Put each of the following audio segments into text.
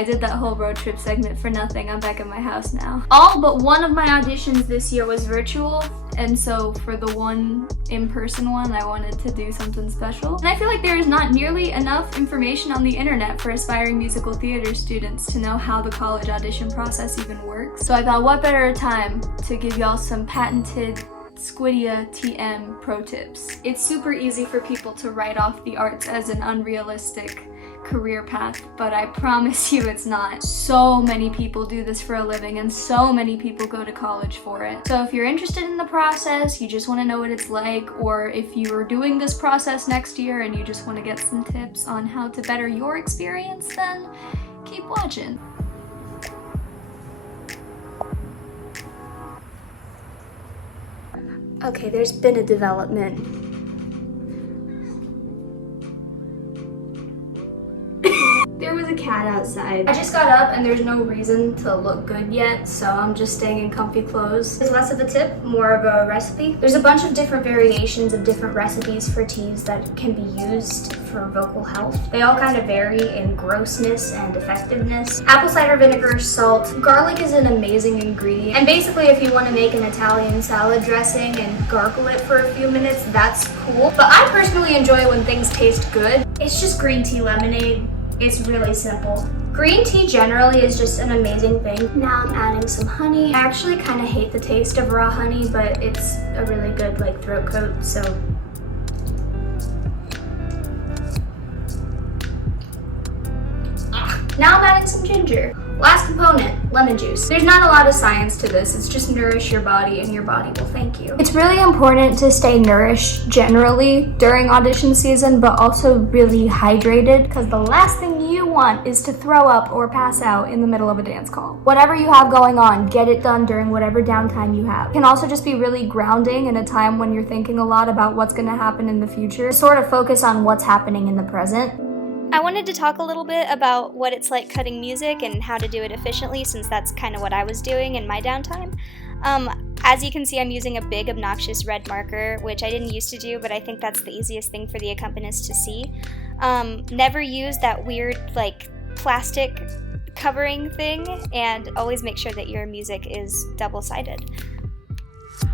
I did that whole road trip segment for nothing. I'm back at my house now. All but one of my auditions this year was virtual, and so for the one in-person one, I wanted to do something special. And I feel like there is not nearly enough information on the internet for aspiring musical theater students to know how the college audition process even works. So I thought, what better time to give y'all some patented Squidia TM pro tips. It's super easy for people to write off the arts as an unrealistic career path, but I promise you it's not. So many people do this for a living and so many people go to college for it. So if you're interested in the process, you just want to know what it's like, or if you're doing this process next year and you just want to get some tips on how to better your experience, then keep watching. Okay, there's been a development. There was a cat outside. I just got up and there's no reason to look good yet, so I'm just staying in comfy clothes. It's less of a tip, more of a recipe. There's a bunch of different variations of different recipes for teas that can be used for vocal health. They all kind of vary in grossness and effectiveness. Apple cider vinegar, salt, garlic is an amazing ingredient. And basically if you want to make an Italian salad dressing and gargle it for a few minutes, that's cool. But I personally enjoy when things taste good. It's just green tea lemonade. It's really simple. Green tea generally is just an amazing thing. Now I'm adding some honey. I actually kind of hate the taste of raw honey, but it's a really good throat coat, so. Now I'm adding some ginger. Last component, lemon juice. There's not a lot of science to this, it's just nourish your body and your body will thank you. It's really important to stay nourished generally during audition season, but also really hydrated, because the last thing you want is to throw up or pass out in the middle of a dance call. Whatever you have going on, get it done during whatever downtime you have. It can also just be really grounding in a time when you're thinking a lot about what's gonna happen in the future. Sort of focus on what's happening in the present. I wanted to talk a little bit about what it's like cutting music and how to do it efficiently, since that's kind of what I was doing in my downtime. As you can see, I'm using a big obnoxious red marker, which I didn't used to do, but I think that's the easiest thing for the accompanist to see. Never use that weird plastic covering thing, and always make sure that your music is double-sided.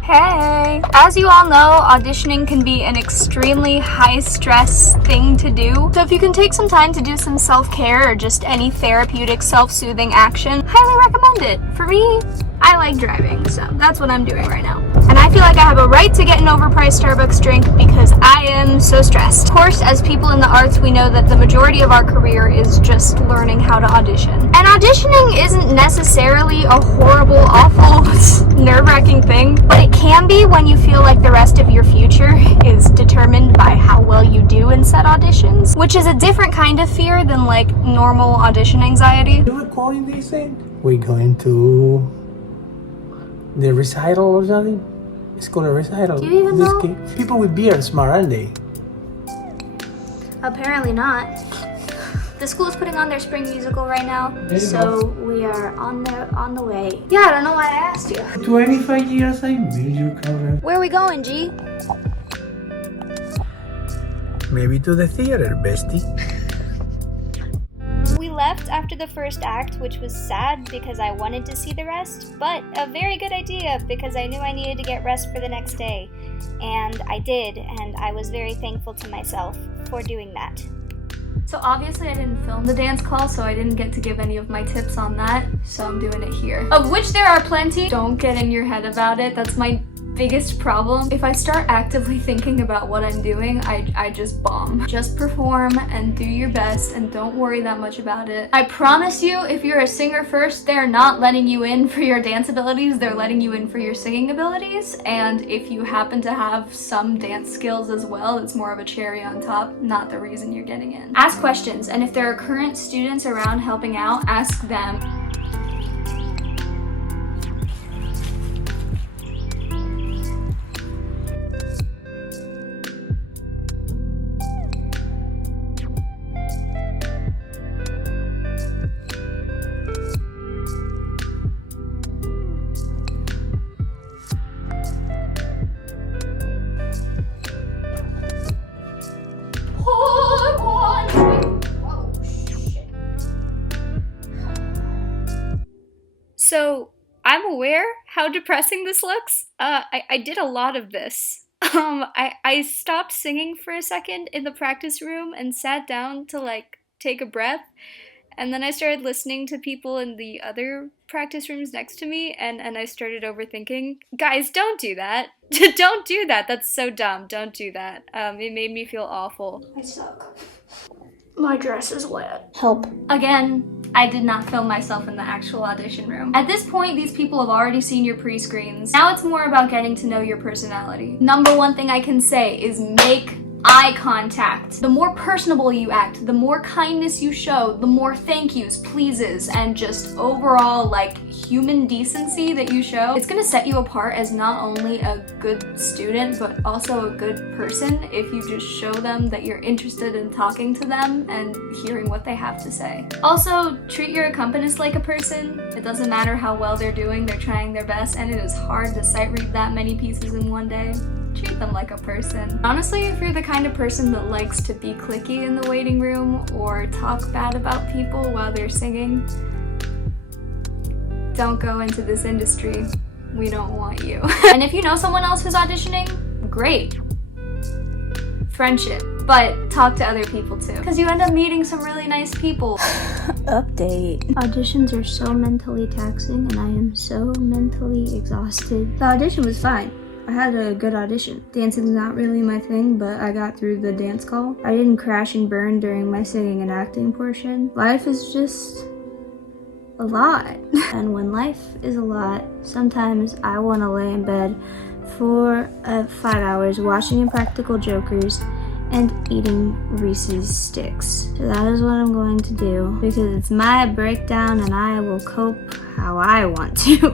Hey! As you all know, auditioning can be an extremely high-stress thing to do. So if you can take some time to do some self-care or just any therapeutic, self-soothing action, highly recommend it. For me, I like driving, so that's what I'm doing right now. And I feel like I have a right to get an overpriced Starbucks drink because I am so stressed. Of course, as people in the arts, we know that the majority of our career is just learning how to audition. And auditioning isn't necessarily a horrible, awful, nerve-wracking thing, but it can be when you feel like the rest of your future is determined by how well you do in said auditions, which is a different kind of fear than normal audition anxiety. You recording these things? We're going to the recital or something? It's called a recital. Do you even know? People with beards smart, aren't they? Apparently not. The school's putting on their spring musical right now, so we are on the way. Yeah, I don't know why I asked you. 25 years I made your cover. Where are we going, G? Maybe to the theater, bestie. We left after the first act, which was sad because I wanted to see the rest, but a very good idea because I knew I needed to get rest for the next day. And I did, and I was very thankful to myself for doing that. So obviously I didn't film the dance call, so I didn't get to give any of my tips on that, so I'm doing it here. Of which there are plenty. Don't get in your head about it. That's my biggest problem. If I start actively thinking about what I'm doing, I just bomb. Just perform and do your best and don't worry that much about it. I promise you, if you're a singer first, they're not letting you in for your dance abilities, they're letting you in for your singing abilities. And if you happen to have some dance skills as well, it's more of a cherry on top, not the reason you're getting in. Ask questions, and if there are current students around helping out, ask them. how depressing this looks? I did a lot of this. I stopped singing for a second in the practice room and sat down to like take a breath. And then I started listening to people in the other practice rooms next to me, and I started overthinking. Guys, don't do that. Don't do that. That's so dumb. Don't do that. It made me feel awful. I suck. My dress is wet. Help. Again, I did not film myself in the actual audition room. At this point, these people have already seen your pre-screens. Now it's more about getting to know your personality. Number one thing I can say is make eye contact. The more personable you act, the more kindness you show, the more thank yous, pleases, and just overall like human decency that you show, it's gonna set you apart as not only a good student, but also a good person if you just show them that you're interested in talking to them and hearing what they have to say. Also, treat your accompanist like a person. It doesn't matter how well they're doing, they're trying their best, and it is hard to sight read that many pieces in one day. Treat them like a person. Honestly, if you're the kind of person that likes to be cliquey in the waiting room or talk bad about people while they're singing, don't go into this industry. We don't want you. And if you know someone else who's auditioning, great. Friendship. But talk to other people too, because you end up meeting some really nice people. Update. Auditions are so mentally taxing and I am so mentally exhausted. The audition was fine. I had a good audition. Dancing's not really my thing, but I got through the dance call. I didn't crash and burn during my singing and acting portion. Life is just a lot. And when life is a lot, sometimes I want to lay in bed for 5 hours watching Impractical Jokers and eating Reese's Sticks. So that is what I'm going to do because it's my breakdown and I will cope how I want to.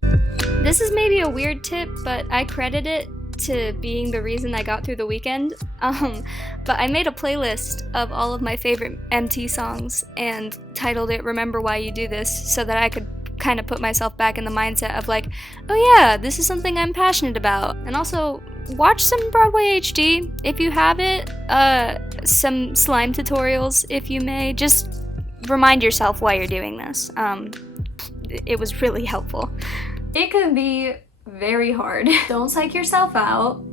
This is maybe a weird tip, but I credit it to being the reason I got through the weekend. But I made a playlist of all of my favorite MT songs and titled it Remember Why You Do This so that I could kind of put myself back in the mindset of like, oh yeah, this is something I'm passionate about. And also, watch some Broadway HD if you have it. Some slime tutorials if you may. Just remind yourself why you're doing this. It was really helpful. It can be very hard. Don't psych yourself out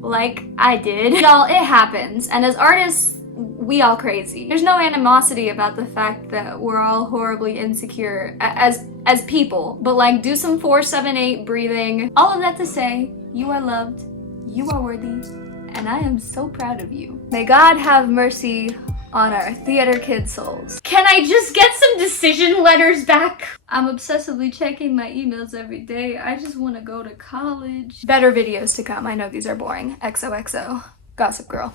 like I did. Y'all, it happens. And as artists, we all crazy. There's no animosity about the fact that we're all horribly insecure as people. But like, do some 4-7-8 breathing. All of that to say, you are loved, you are worthy, and I am so proud of you. May God have mercy on our theater kid souls. Can I just get some decision letters back? I'm obsessively checking my emails every day. I just want to go to college. Better videos to come. I know these are boring. XOXO. Gossip Girl.